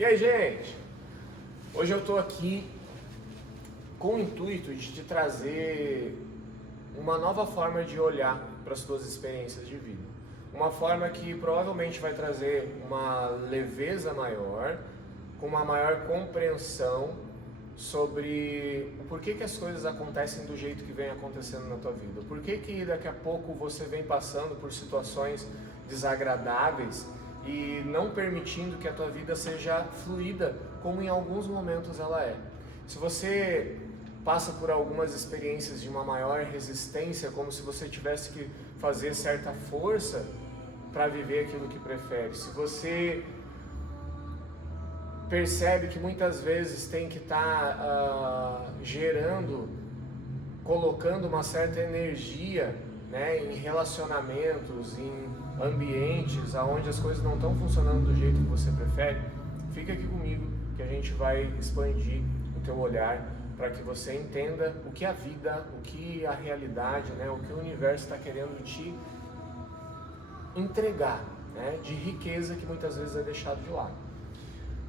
E aí, gente? Hoje eu estou aqui com o intuito de te trazer uma nova forma de olhar para as tuas experiências de vida. Uma forma que provavelmente vai trazer uma leveza maior, com uma maior compreensão sobre o porquê que as coisas acontecem do jeito que vem acontecendo na tua vida. Por que daqui a pouco você vem passando por situações desagradáveis e não permitindo que a tua vida seja fluida como em alguns momentos ela é. Se você passa por algumas experiências de uma maior resistência, como se você tivesse que fazer certa força para viver aquilo que prefere, se você percebe que muitas vezes tem que estar colocando uma certa energia, né, em relacionamentos, em ambientes onde as coisas não estão funcionando do jeito que você prefere, fica aqui comigo que a gente vai expandir o teu olhar para que você entenda o que a vida, o que a realidade, né, o que o universo está querendo te entregar, né, de riqueza que muitas vezes é deixado de lado.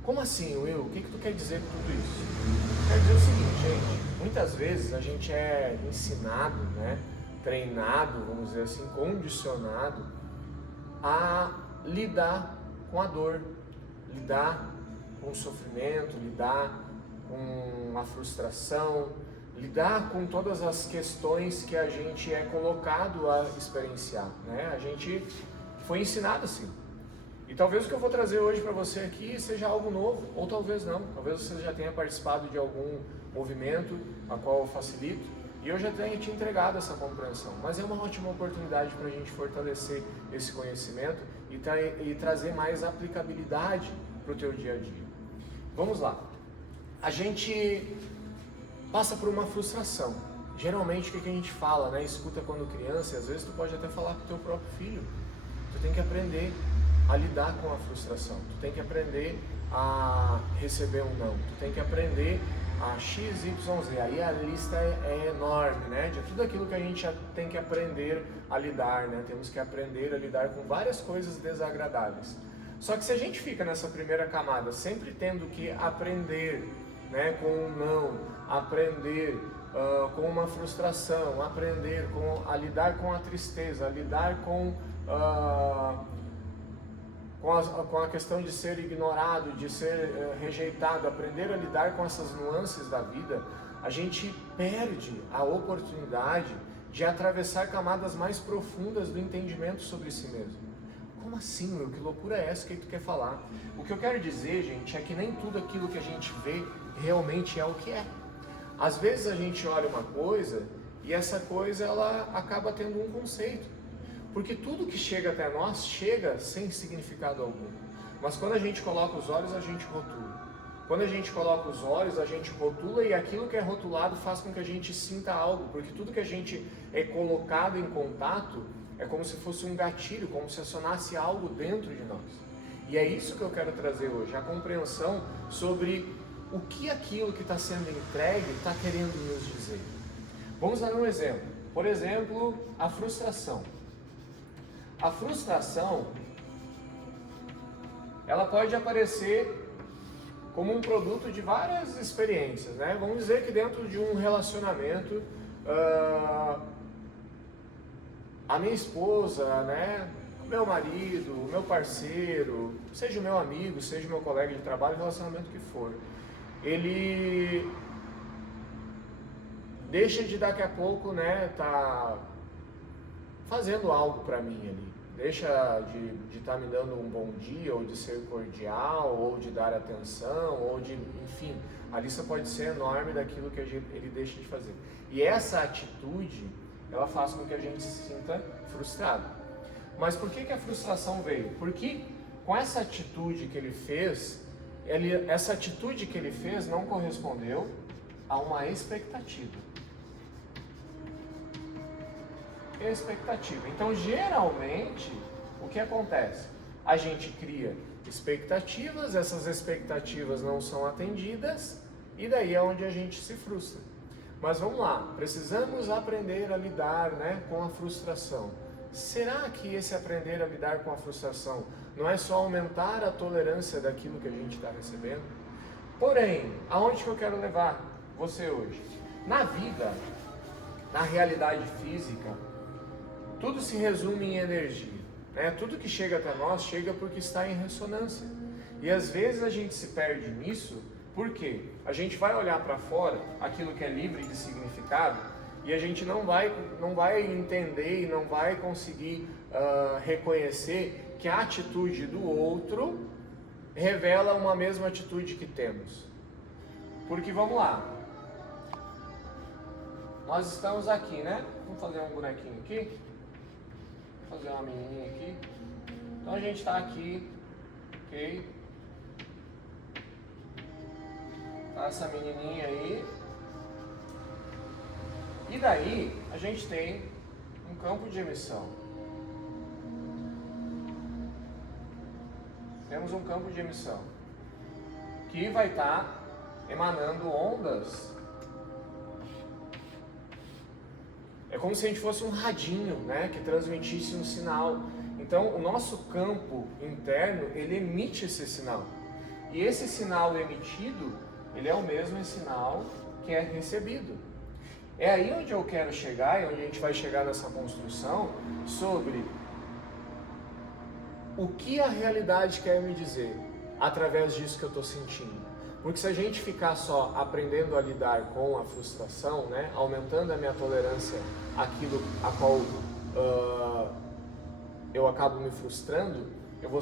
Como assim, Will? O que tu quer dizer com tudo isso? Quer dizer o seguinte, gente, muitas vezes a gente é ensinado, né, treinado, vamos dizer assim, condicionado a lidar com a dor, lidar com o sofrimento, lidar com a frustração, lidar com todas as questões que a gente é colocado a experienciar, né? A gente foi ensinado assim. E talvez o que eu vou trazer hoje para você aqui seja algo novo, ou talvez não. Talvez você já tenha participado de algum movimento a qual eu facilito, e eu já tenho te entregado essa compreensão, mas é uma ótima oportunidade para a gente fortalecer esse conhecimento e trazer mais aplicabilidade para o teu dia a dia. Vamos lá. A gente passa por uma frustração. Geralmente o que a gente fala, né? Escuta quando criança, e às vezes tu pode até falar com o teu próprio filho. Tu tem que aprender a lidar com a frustração. Tu tem que aprender a receber um não. Tu tem que aprender a X, Y, Z. Aí a lista é enorme, né? De tudo aquilo que a gente tem que aprender a lidar, né? Temos que aprender a lidar com várias coisas desagradáveis. Só que se a gente fica nessa primeira camada, sempre tendo que aprender, né, com um não, aprender com uma frustração, aprender a lidar com a tristeza, a lidar com a questão de ser ignorado, de ser rejeitado, aprender a lidar com essas nuances da vida, a gente perde a oportunidade de atravessar camadas mais profundas do entendimento sobre si mesmo. Como assim, meu? Que loucura é essa que tu quer falar? O que eu quero dizer, gente, é que nem tudo aquilo que a gente vê realmente é o que é. Às vezes a gente olha uma coisa e essa coisa ela acaba tendo um conceito. Porque tudo que chega até nós chega sem significado algum. Mas quando a gente coloca os olhos, a gente rotula. Quando a gente coloca os olhos, a gente rotula e aquilo que é rotulado faz com que a gente sinta algo. Porque tudo que a gente é colocado em contato é como se fosse um gatilho, como se acionasse algo dentro de nós. E é isso que eu quero trazer hoje, a compreensão sobre o que aquilo que está sendo entregue está querendo nos dizer. Vamos dar um exemplo. Por exemplo, a frustração. A frustração, ela pode aparecer como um produto de várias experiências, né? Vamos dizer que dentro de um relacionamento, a minha esposa, né? O meu marido, o meu parceiro, seja o meu amigo, seja o meu colega de trabalho, relacionamento que for, ele deixa de daqui a pouco, né, tá fazendo algo para mim ali, deixa de estar me dando um bom dia, ou de ser cordial, ou de dar atenção, ou de, enfim, a lista pode ser enorme daquilo que ele deixa de fazer. E essa atitude, ela faz com que a gente se sinta frustrado. Mas por que a frustração veio? Porque com essa atitude que ele fez, essa atitude que ele fez não correspondeu a uma expectativa. Então, geralmente, o que acontece? A gente cria expectativas, essas expectativas não são atendidas e daí é onde a gente se frustra. Mas vamos lá, precisamos aprender a lidar, né, com a frustração. será que esse aprender a lidar com a frustração não é só aumentar a tolerância daquilo que a gente está recebendo? Porém, aonde que eu quero levar você hoje? Na vida, na realidade física, tudo se resume em energia, né? Tudo que chega até nós chega porque está em ressonância. E às vezes a gente se perde nisso, porque a gente vai olhar para fora, aquilo que é livre de significado, e a gente não vai entender e não vai conseguir reconhecer que a atitude do outro revela uma mesma atitude que temos. Porque vamos lá, nós estamos aqui, né? Vamos fazer um bonequinho aqui, fazer uma menininha aqui. Então a gente está aqui, ok? Tá essa menininha aí. E daí a gente tem um campo de emissão. Temos um campo de emissão que vai estar emanando ondas. É como se a gente fosse um radinho, né, que transmitisse um sinal. Então, o nosso campo interno, ele emite esse sinal. E esse sinal emitido, ele é o mesmo sinal que é recebido. É aí onde eu quero chegar, e onde a gente vai chegar nessa construção, sobre o que a realidade quer me dizer, através disso que eu estou sentindo. Porque se a gente ficar só aprendendo a lidar com a frustração, né, aumentando a minha tolerância àquilo a qual eu acabo me frustrando, eu vou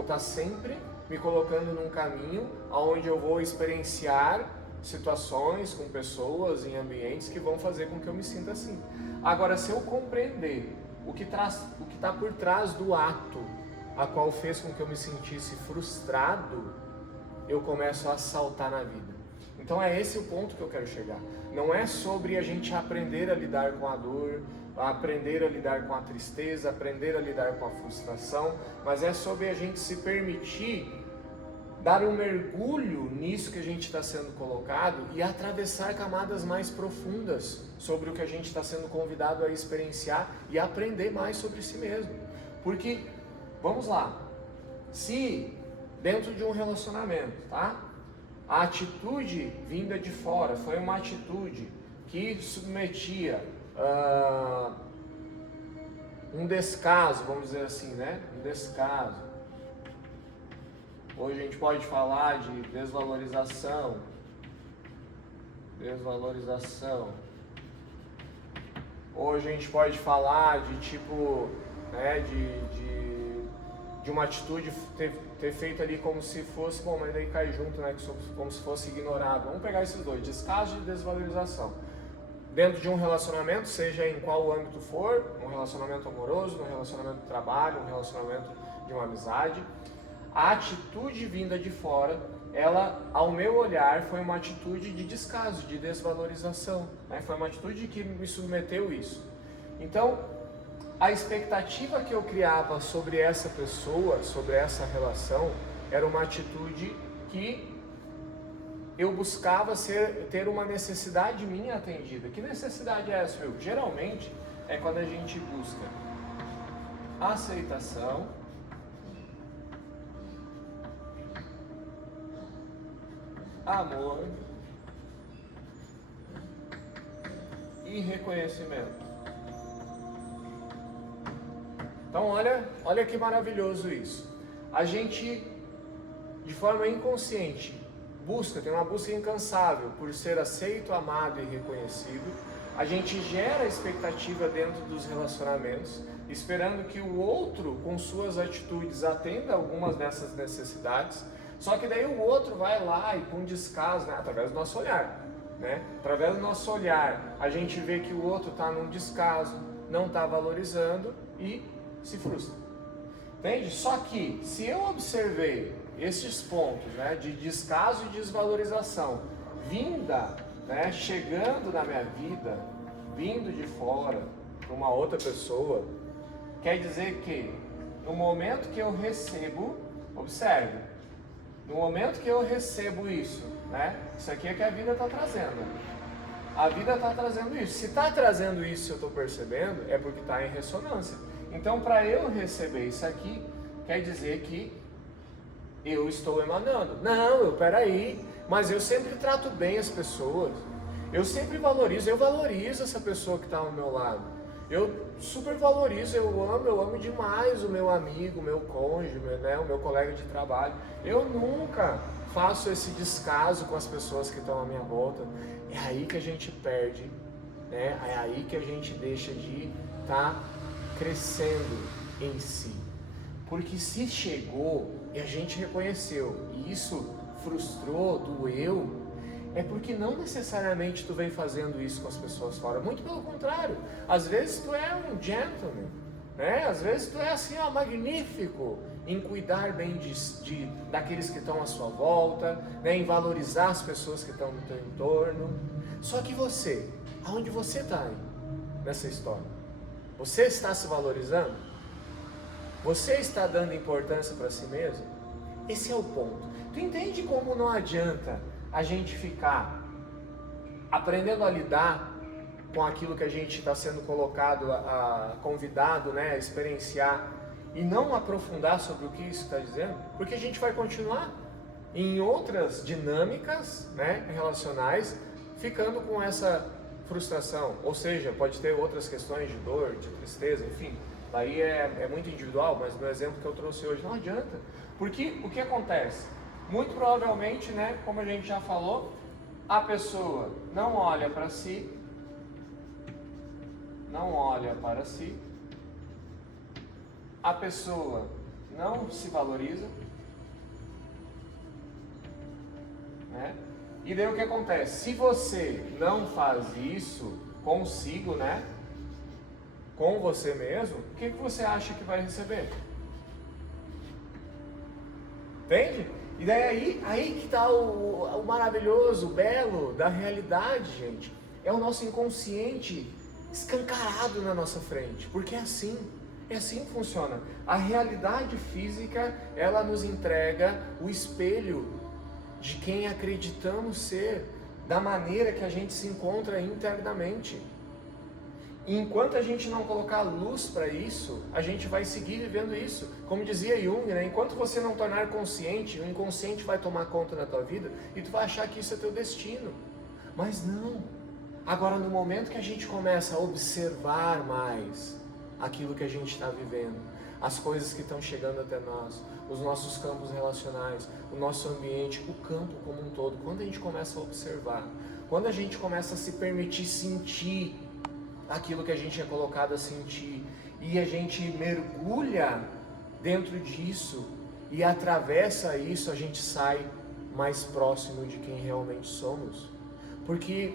estar sempre me colocando num caminho onde eu vou experienciar situações com pessoas, em ambientes que vão fazer com que eu me sinta assim. Agora, se eu compreender o que está por trás do ato a qual fez com que eu me sentisse frustrado, eu começo a saltar na vida. Então é esse o ponto que eu quero chegar. Não é sobre a gente aprender a lidar com a dor, aprender a lidar com a tristeza, aprender a lidar com a frustração, mas é sobre a gente se permitir dar um mergulho nisso que a gente está sendo colocado e atravessar camadas mais profundas sobre o que a gente está sendo convidado a experienciar e aprender mais sobre si mesmo. Porque, vamos lá, se dentro de um relacionamento, tá? A atitude vinda de fora foi uma atitude que submetia um descaso, vamos dizer assim, né? Um descaso. Hoje a gente pode falar de desvalorização. Hoje a gente pode falar de tipo, né, de uma atitude ter feito ali como se fosse, bom, mas daí cai junto, né, como se fosse ignorado. Vamos pegar esses dois, descaso e desvalorização. Dentro de um relacionamento, seja em qual âmbito for, um relacionamento amoroso, um relacionamento de trabalho, um relacionamento de uma amizade, a atitude vinda de fora, ela, ao meu olhar, foi uma atitude de descaso, de desvalorização, né? Foi uma atitude que me submeteu isso. Então, a expectativa que eu criava sobre essa pessoa, sobre essa relação, era uma atitude que eu buscava ter uma necessidade minha atendida. Que necessidade é essa, Will? Geralmente é quando a gente busca aceitação, amor e reconhecimento. Então olha que maravilhoso isso. A gente, de forma inconsciente, tem uma busca incansável por ser aceito, amado e reconhecido. A gente gera expectativa dentro dos relacionamentos, esperando que o outro, com suas atitudes, atenda algumas dessas necessidades. Só que daí o outro vai lá e com descaso, né, através do nosso olhar, né? Através do nosso olhar, a gente vê que o outro está num descaso, não está valorizando e se frustra. Entende? Só que se eu observei esses pontos, né, de descaso e desvalorização vinda, né, chegando na minha vida, vindo de fora para uma outra pessoa, quer dizer que no momento que eu recebo, observe, no momento que eu recebo isso, né, isso aqui é que a vida está trazendo. A vida está trazendo isso. Se está trazendo isso, eu estou percebendo, é porque está em ressonância. Então, para eu receber isso aqui, quer dizer que eu estou emanando. Não, peraí, mas eu sempre trato bem as pessoas. Eu sempre valorizo, eu valorizo essa pessoa que está ao meu lado. Eu super valorizo, eu amo demais o meu amigo, o meu cônjuge, né, o meu colega de trabalho. Eu nunca faço esse descaso com as pessoas que estão à minha volta. É aí que a gente perde, né? É aí que a gente deixa de estar crescendo em si. Porque se chegou e a gente reconheceu e isso frustrou, doeu, é porque não necessariamente tu vem fazendo isso com as pessoas fora, muito pelo contrário. Às vezes tu é um gentleman, né? Às vezes tu é assim, ó, magnífico em cuidar bem daqueles que estão à sua volta, né? Em valorizar as pessoas que estão no teu entorno. Só que você, aonde você está aí nessa história? Você está se valorizando? Você está dando importância para si mesmo? Esse é o ponto. Tu entende como não adianta a gente ficar aprendendo a lidar com aquilo que a gente está sendo colocado, convidado, né, a experienciar, e não aprofundar sobre o que isso está dizendo? Porque a gente vai continuar em outras dinâmicas, né, relacionais, ficando com essa frustração. Ou seja, pode ter outras questões de dor, de tristeza, enfim. Daí é muito individual, mas no exemplo que eu trouxe hoje não adianta. Porque o que acontece? Muito provavelmente, né, como a gente já falou, a pessoa não olha para si, a pessoa não se valoriza, né? E daí o que acontece? Se você não faz isso consigo, né, com você mesmo, o que você acha que vai receber? Entende? E daí aí que está o maravilhoso, o belo da realidade, gente. É o nosso inconsciente escancarado na nossa frente, porque é assim que funciona. A realidade física, ela nos entrega o espelho de quem acreditamos ser, da maneira que a gente se encontra internamente. E enquanto a gente não colocar luz para isso, a gente vai seguir vivendo isso. Como dizia Jung, né? Enquanto você não tornar consciente, o inconsciente vai tomar conta da tua vida e tu vai achar que isso é teu destino. Mas não. Agora, no momento que a gente começa a observar mais aquilo que a gente está vivendo, as coisas que estão chegando até nós, os nossos campos relacionais, o nosso ambiente, o campo como um todo, quando a gente começa a observar, quando a gente começa a se permitir sentir aquilo que a gente é colocado a sentir, e a gente mergulha dentro disso e atravessa isso, a gente sai mais próximo de quem realmente somos. Porque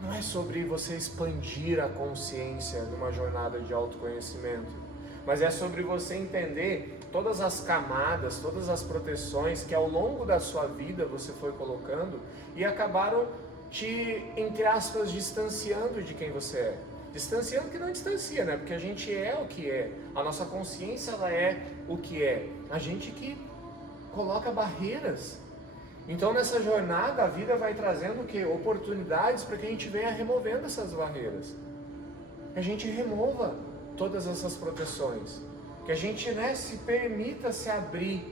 não é sobre você expandir a consciência numa jornada de autoconhecimento, mas é sobre você entender todas as camadas, todas as proteções que ao longo da sua vida você foi colocando e acabaram te, entre aspas, distanciando de quem você é. Distanciando que não distancia, né? Porque a gente é o que é. A nossa consciência, ela é o que é. A gente que coloca barreiras. Então, nessa jornada, a vida vai trazendo o quê? Oportunidades para que a gente venha removendo essas barreiras. Que a gente remova todas essas proteções. Que a gente, né, se permita se abrir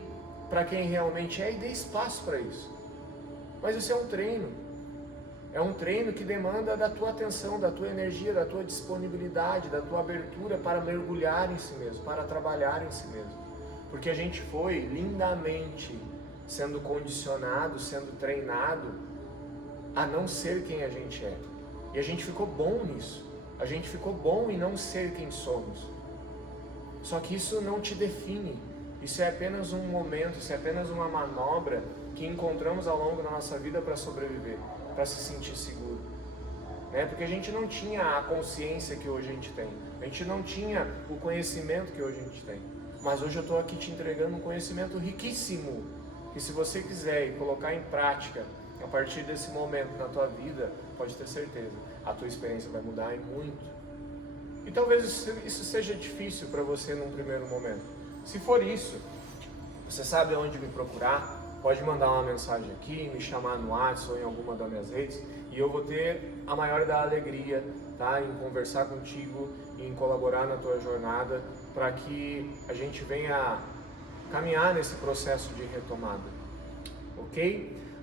para quem realmente é e dê espaço para isso. Mas isso é um treino. É um treino que demanda da tua atenção, da tua energia, da tua disponibilidade, da tua abertura para mergulhar em si mesmo, para trabalhar em si mesmo. Porque a gente foi lindamente sendo condicionado, sendo treinado a não ser quem a gente é. E a gente ficou bom nisso. A gente ficou bom em não ser quem somos. Só que isso não te define. Isso é apenas um momento, isso é apenas uma manobra que encontramos ao longo da nossa vida para sobreviver, para se sentir seguro. Porque a gente não tinha a consciência que hoje a gente tem. A gente não tinha o conhecimento que hoje a gente tem. Mas hoje eu estou aqui te entregando um conhecimento riquíssimo, que se você quiser colocar em prática, a partir desse momento na tua vida, pode ter certeza, a tua experiência vai mudar e muito. E talvez isso seja difícil para você num primeiro momento. Se for isso, você sabe onde me procurar, pode mandar uma mensagem aqui, me chamar no WhatsApp ou em alguma das minhas redes, e eu vou ter a maior da alegria, tá, em conversar contigo, em colaborar na tua jornada, para que a gente venha caminhar nesse processo de retomada, ok?